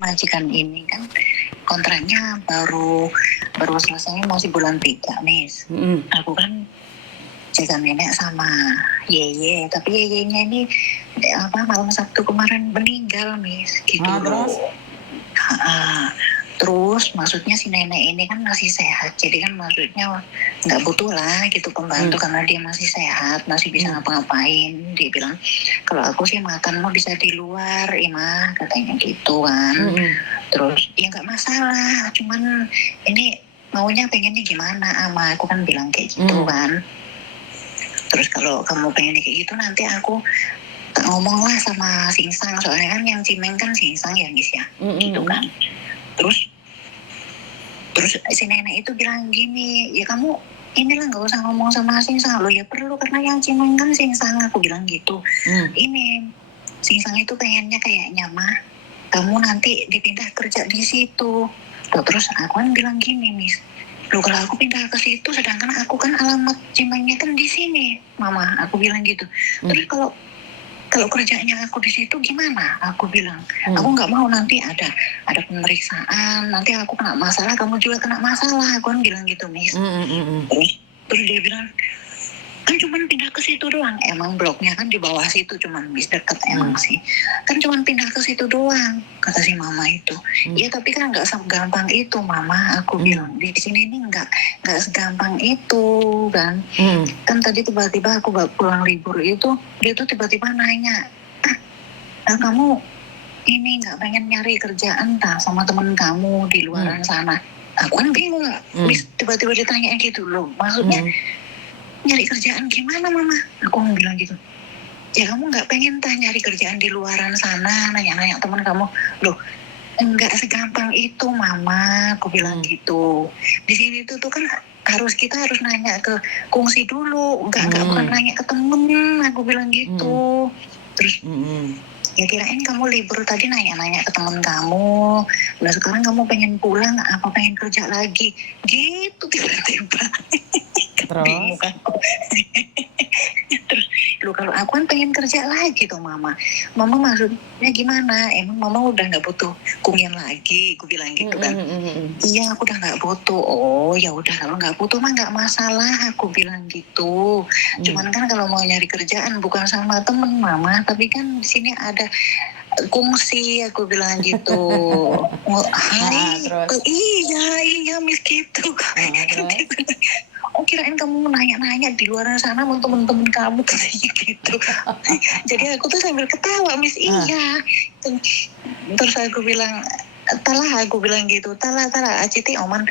majikan ini kan kontraknya baru selesai masih bulan 3, Miss. Aku kan jaga nenek sama yeye, tapi yeyenya ini malam Sabtu kemarin meninggal, Miss. Gitu loh. Terus maksudnya si nenek ini kan masih sehat, jadi kan maksudnya nggak butuh lah gitu pembantu karena dia masih sehat, masih bisa ngapa-ngapain. Dia bilang kalau aku sih makan mau bisa di luar, Ima, katanya gitu kan. Terus ya nggak masalah, cuman ini maunya pengennya gimana, Ama, aku kan bilang kayak gitu kan. Terus kalau kamu pengennya kayak gitu nanti aku ngomong lah sama Singsang, soalnya kan yang Cimeng kan Singsang ya, Miss ya, gitu kan. Terus si nenek itu bilang gini, ya kamu inilah nggak usah ngomong sama Singsang lo, ya perlu karena yang Cimeng kan Singsang, aku bilang gitu. Ini Singsang itu pengennya kayaknya mah kamu nanti dipindah kerja di situ. Loh, terus aku kan bilang gini, Miss, loh kalau aku pindah ke situ sedangkan aku kan alamat Cimengnya kan di sini, Mama, aku bilang gitu. Terus kalau kerjanya aku di situ gimana? Aku bilang, aku nggak mau nanti ada pemeriksaan, nanti aku kena masalah, kamu juga kena masalah. Aku kan bilang gitu, Miss. Terus dia bilang, kan cuma pindah ke situ doang. Emang bloknya kan di bawah situ, cuman Miss, deket emang sih. Kan cuma pindah ke situ doang, kata si Mama itu. Iya, tapi kan nggak segampang itu, Mama. Aku bilang di sini nih nggak segampang itu kan. Kan tadi tiba-tiba aku pulang libur itu, dia tuh tiba-tiba nanya, kamu ini nggak pengen nyari kerjaan tak sama temen kamu di luaran sana? Aku kan bingung, Miss, tiba-tiba ditanya gitu loh. Maksudnya nyari kerjaan gimana, Mama? Aku bilang gitu. Ya kamu nggak pengen nyari kerjaan di luaran sana, nanya-nanya teman kamu. Loh, enggak segampang itu, Mama. Aku bilang gitu. Di sini tuh kan kita harus nanya ke kongsi dulu, bukan nanya ke temen. Aku bilang gitu. Terus ya kirain kamu libur tadi nanya-nanya ke temen kamu. Nah sekarang kamu pengen pulang apa pengen kerja lagi? Gitu tiba-tiba. Bingung aku. Terus lu kalau aku kan pengen kerja lagi tuh, Mama. Mama maksudnya gimana? Emang Mama udah nggak butuh kungin lagi? Aku bilang gitu kan. Iya, aku udah nggak butuh. Oh ya udah, kalau nggak butuh mah nggak masalah. Aku bilang gitu. Cuman kan kalau mau nyari kerjaan bukan sama temen, Mama, tapi kan di sini ada kungsi, aku bilang gitu. Iya, Miss gitu. Oh kirain kamu nanya-nanya di luar sana sama temen-temen kamu kayak gitu. Jadi aku tuh sambil ketawa, Miss. Iya. Terus aku bilang, aku bilang gitu. Tala aciti oman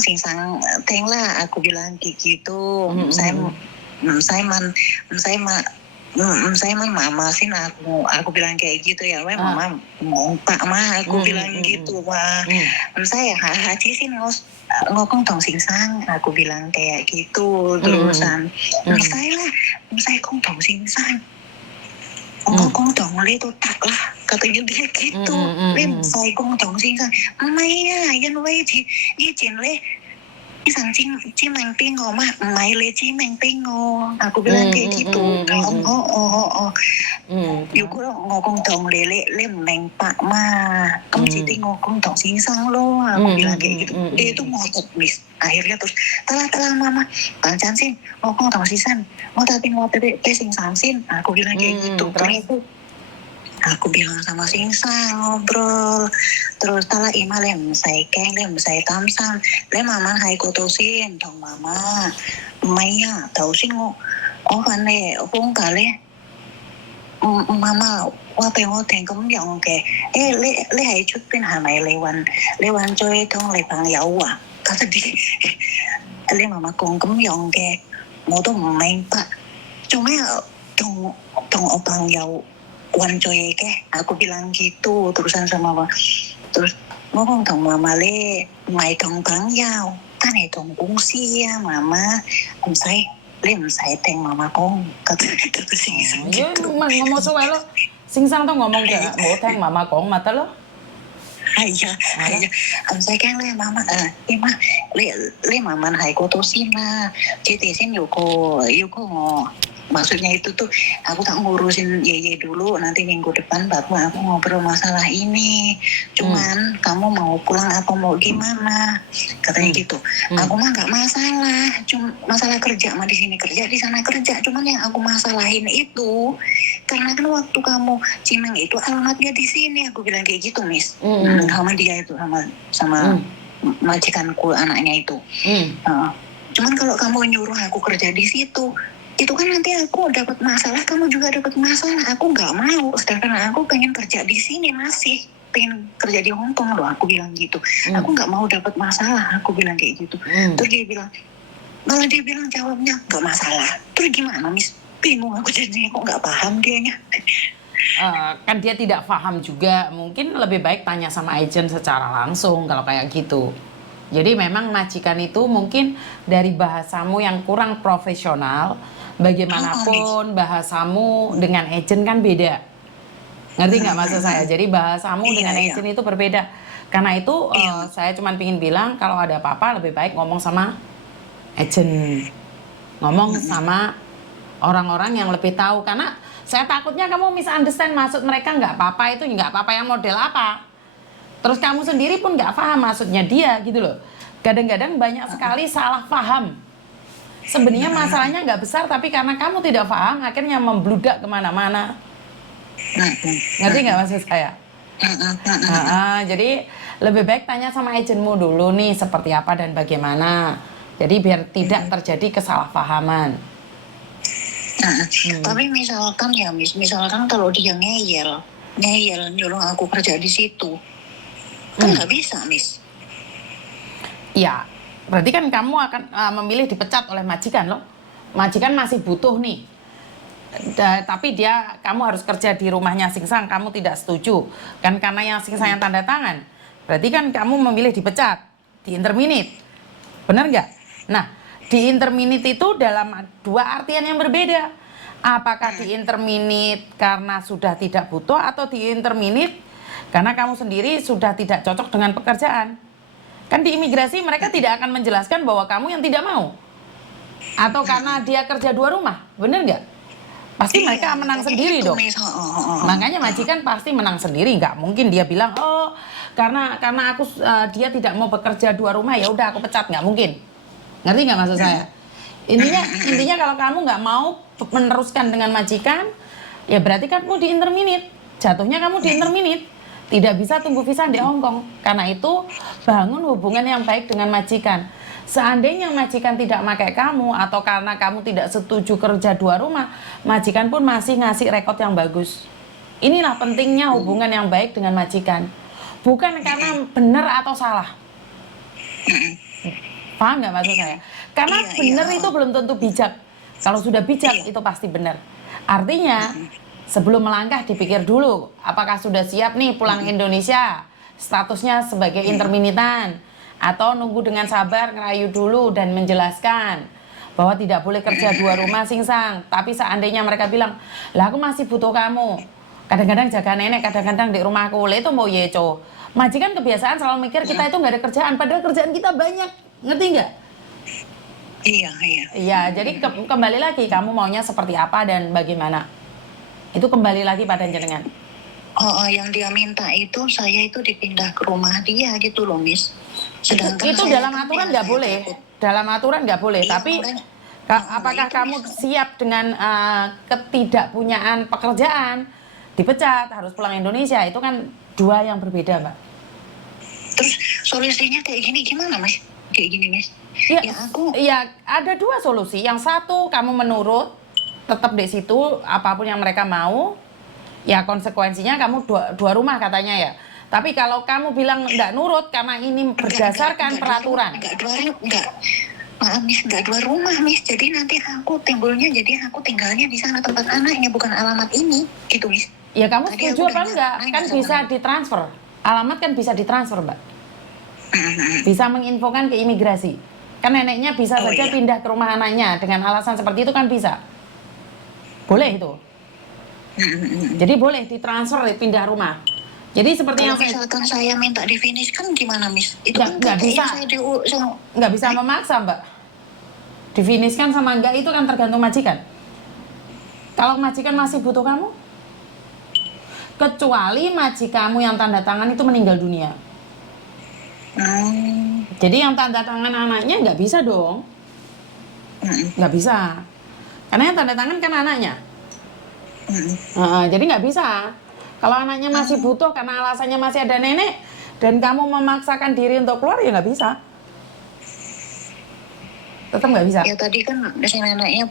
Singsang teng lah, aku bilang kayak gitu. Saya mama sih aku bilang kayak gitu ya, mama Pak mah aku bilang gitu, wah saya haji sih ngokong tong Singsang, aku bilang kayak gitu. Terusan saya kong tong Singsang ngokong tong le tuh tak lah, katanya dia gitu. Saya kong tong Singsang iya yan wei ji jin le Isang Cimeng pingo mah, mai le Cimeng pingo. Aku bilang kayak gitu. Yuko ngokong dong lele meng pak mah. Kamu jadi ngokong dong Singsang lo. Aku bilang kayak gitu. Dia itu ngotot, Miss. Akhirnya terus, telah Mama. Bang Chansin, ngokong dong Singsang. Mau tapi mau Singsang sin. Aku bilang kayak gitu. Terus aku bilang sama Singsang ngobrol. Terus tala ima lem saya keng lem saya tamsang lem mama hai kotosin dong Mama Maya tahu sih kan le opong kali Mama wape ngoteng kamu yang ke le hai chút bên hà mày le wan chơi thong le bằng yau kata di le Mama kong kamu yang ke mau tuh main pak cuma tong opang yau wan coy aku bilang gitu. Terusan sama terus ngomong tong Mama le mai tong bang yao kan tong kungsi ya Mama saya teng Mama kong kata Singsang gitu. Ngomong suwe lo Singsang tuh ngomong ke mau teng Mama kong mata lo. Iya. Saya kan le Mama ima le Mama hai kotosin lah. Chị xin yêu cô maksudnya itu tuh aku tak ngurusin Yeye dulu, nanti minggu depan baru aku ngobrol masalah ini. Cuman kamu mau pulang apa mau gimana? Katanya gitu. Aku mah nggak masalah, cuma masalah kerja mah di sini kerja, di sana kerja. Cuman yang aku masalahin itu karena kan waktu kamu Cimeng itu alamat dia di sini, aku bilang kayak gitu, Miss. Sama dia itu sama majikanku anaknya itu. Cuman kalau kamu nyuruh aku kerja di situ, itu kan nanti aku dapat masalah, kamu juga dapat masalah. Aku nggak mau, sedangkan aku pengen kerja di sini, masih pengen kerja di Hong Kong loh, aku bilang gitu. Aku nggak mau dapat masalah, aku bilang kayak gitu. Terus dia bilang, malah dia bilang jawabnya nggak masalah. Terus gimana, Miss? Bingung aku jadinya, kok nggak paham dianya. Kan dia tidak paham juga, mungkin lebih baik tanya sama agent secara langsung kalau kayak gitu. Jadi memang majikan itu mungkin dari bahasamu yang kurang profesional, bagaimanapun bahasamu dengan agent kan beda. Ngerti nggak maksud saya? Jadi bahasamu dengan agent itu berbeda. Karena itu saya cuma ingin bilang kalau ada apa-apa lebih baik ngomong sama agent. Ngomong sama orang-orang yang lebih tahu. Karena saya takutnya kamu misunderstand maksud mereka, nggak apa-apa itu nggak apa-apa yang model apa. Terus kamu sendiri pun nggak paham maksudnya dia gitu loh. Kadang-kadang banyak sekali salah paham. Sebenarnya masalahnya nggak besar, tapi karena kamu tidak paham akhirnya membludak kemana-mana. Ngerti nggak maksud saya? Jadi lebih baik tanya sama agentmu dulu nih seperti apa dan bagaimana. Jadi biar tidak terjadi kesalahpahaman. Tapi misalkan ya, misalkan kalau dia ngeyel nyuruh aku kerja di situ, kan nggak bisa, Miss. Ya, berarti kan kamu akan memilih dipecat oleh majikan loh. Majikan masih butuh nih. Tapi kamu harus kerja di rumahnya Singsang, kamu tidak setuju. Kan karena yang Singsang yang tanda tangan. Berarti kan kamu memilih dipecat, di interminate. Benar nggak? Nah, di interminate itu dalam dua artian yang berbeda. Apakah di interminate karena sudah tidak butuh, atau di interminate karena kamu sendiri sudah tidak cocok dengan pekerjaan. Kan di imigrasi mereka tidak akan menjelaskan bahwa kamu yang tidak mau. Atau karena dia kerja dua rumah, bener nggak? Pasti mereka menang sendiri dong. Makanya majikan pasti menang sendiri, nggak mungkin dia bilang, oh karena aku dia tidak mau bekerja dua rumah, ya udah aku pecat, nggak mungkin. Ngerti nggak maksud saya? Intinya kalau kamu nggak mau meneruskan dengan majikan, ya berarti kamu di interminate. Jatuhnya kamu di interminate. Tidak bisa tunggu visa di Hong Kong. Karena itu bangun hubungan yang baik dengan majikan. Seandainya majikan tidak pakai kamu atau karena kamu tidak setuju kerja dua rumah, majikan pun masih ngasih rekod yang bagus. Inilah pentingnya hubungan yang baik dengan majikan. Bukan karena benar atau salah. Paham nggak maksud saya? Karena benar itu belum tentu bijak. Kalau sudah bijak itu pasti benar. Artinya sebelum melangkah dipikir dulu, apakah sudah siap nih pulang Indonesia, statusnya sebagai interminitan, atau nunggu dengan sabar ngerayu dulu dan menjelaskan bahwa tidak boleh kerja dua rumah Singsang. Tapi seandainya mereka bilang, lah aku masih butuh kamu, kadang-kadang jaga nenek, kadang-kadang di rumahku, itu mau yeco. Majikan kebiasaan selalu mikir kita itu nggak ada kerjaan, padahal kerjaan kita banyak, ngerti nggak? Iya, jadi kembali lagi kamu maunya seperti apa dan bagaimana. Itu kembali lagi pada jenengan. Yang dia minta itu saya itu dipindah ke rumah dia gitu loh, Miss. Sedangkan itu dalam aturan nggak boleh. Dalam aturan nggak boleh. Tapi apakah kamu siap dengan ketidakpunyaan pekerjaan, dipecat, harus pulang Indonesia? Itu kan dua yang berbeda, Mbak. Terus solusinya kayak gini gimana, Mas? Kayak gini, Miss. Ya ada dua solusi. Yang satu kamu menurut, tetap di situ apapun yang mereka mau, ya konsekuensinya kamu dua rumah katanya ya. Tapi kalau kamu bilang nggak nurut karena ini berdasarkan peraturan. Maaf, Miss, nggak dua rumah, Miss. Jadi nanti aku timbulnya, jadi aku tinggalnya di sana tempat anaknya, bukan alamat ini, gitu, Miss. Ya kamu setuju apa enggak? Kan bisa ditransfer. Alamat kan bisa ditransfer, Mbak. Bisa menginfokan ke imigrasi. Kan neneknya bisa saja pindah ke rumah anaknya dengan alasan seperti itu kan bisa. Boleh itu. Jadi boleh ditransfer, pindah rumah. Jadi seperti yang misalkan saya minta di-finish kan gimana, Miss? Itu nggak bisa. Nggak bisa memaksa, Mbak. Di-finish kan sama enggak itu kan tergantung majikan. Kalau majikan masih butuh kamu, kecuali majikanmu yang tanda tangan itu meninggal dunia. Jadi yang tanda tangan anaknya nggak bisa dong, nggak bisa, karena yang tanda tangan kan anaknya. Jadi nggak bisa. Kalau anaknya masih butuh karena alasannya masih ada nenek dan kamu memaksakan diri untuk keluar, ya nggak bisa. Tetap nggak bisa. Ya tadi kan si neneknya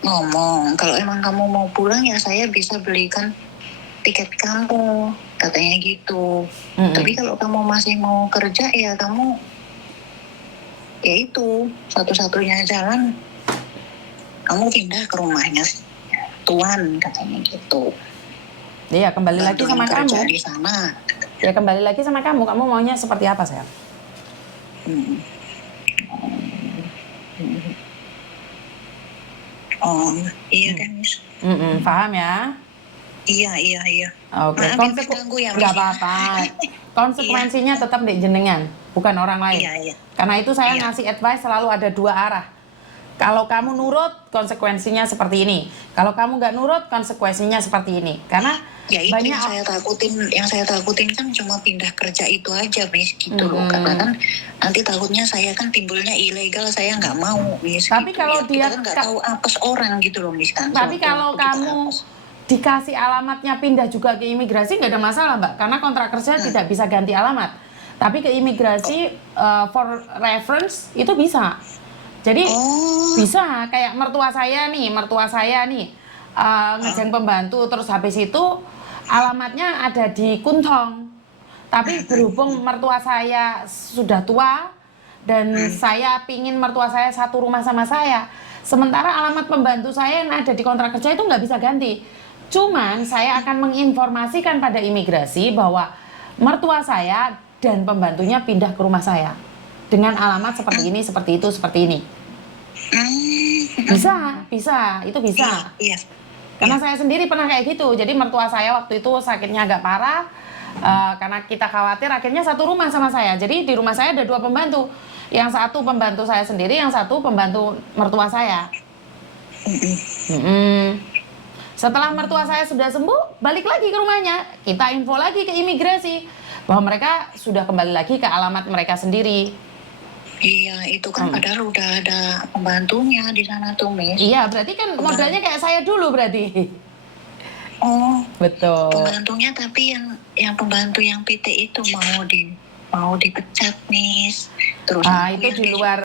ngomong kalau emang kamu mau pulang ya saya bisa belikan tiket kamu, katanya gitu. Tapi kalau kamu masih mau kerja ya kamu, ya itu satu-satunya jalan kamu pindah ke rumahnya Tuan, katanya gitu. Iya, kembali lagi sama kamu. Di sana. Ya kembali lagi sama kamu. Kamu maunya seperti apa, sayang? Oh, iya kan, Miss. Paham ya? Iya. Oke, nggak apa-apa. Konsekuensinya tetap di jenengan, bukan orang lain. Iya. Karena itu saya ngasih advice selalu ada dua arah. Kalau kamu nurut, konsekuensinya seperti ini. Kalau kamu nggak nurut, konsekuensinya seperti ini. Karena ya itu banyak yang saya takutin kan cuma pindah kerja itu aja, Miss, gitu loh. Karena kan nanti takutnya saya kan timbulnya ilegal, saya nggak mau, Miss. Tapi gitu. kalau dia kan nggak tahu apes orang gitu loh, Miss, kan. Tapi kalau kamu dikasih alamatnya pindah juga ke imigrasi, nggak ada masalah, Mbak. Karena kontrak kerja tidak bisa ganti alamat. Tapi ke imigrasi for reference itu bisa. Jadi bisa kayak mertua saya nih ngerjain pembantu, terus habis itu alamatnya ada di Kuntong. Tapi berhubung mertua saya sudah tua dan saya pingin mertua saya satu rumah sama saya, sementara alamat pembantu saya yang ada di kontrak kerja itu nggak bisa ganti. Cuman saya akan menginformasikan pada imigrasi bahwa mertua saya dan pembantunya pindah ke rumah saya dengan alamat seperti ini, seperti itu, seperti ini. Bisa, itu bisa. Iya. Karena saya sendiri pernah kayak gitu. Jadi mertua saya waktu itu sakitnya agak parah, karena kita khawatir akhirnya satu rumah sama saya. Jadi di rumah saya ada dua pembantu. Yang satu pembantu saya sendiri, yang satu pembantu mertua saya. Setelah mertua saya sudah sembuh, balik lagi ke rumahnya. Kita info lagi ke imigrasi bahwa mereka sudah kembali lagi ke alamat mereka sendiri. Iya, itu kan padahal udah ada pembantunya di sana tuh, Miss. Iya, berarti kan modalnya kayak saya dulu berarti. Oh, betul. Pembantunya, tapi yang pembantu yang PT itu mau dipecat, Miss. Terus itu di luar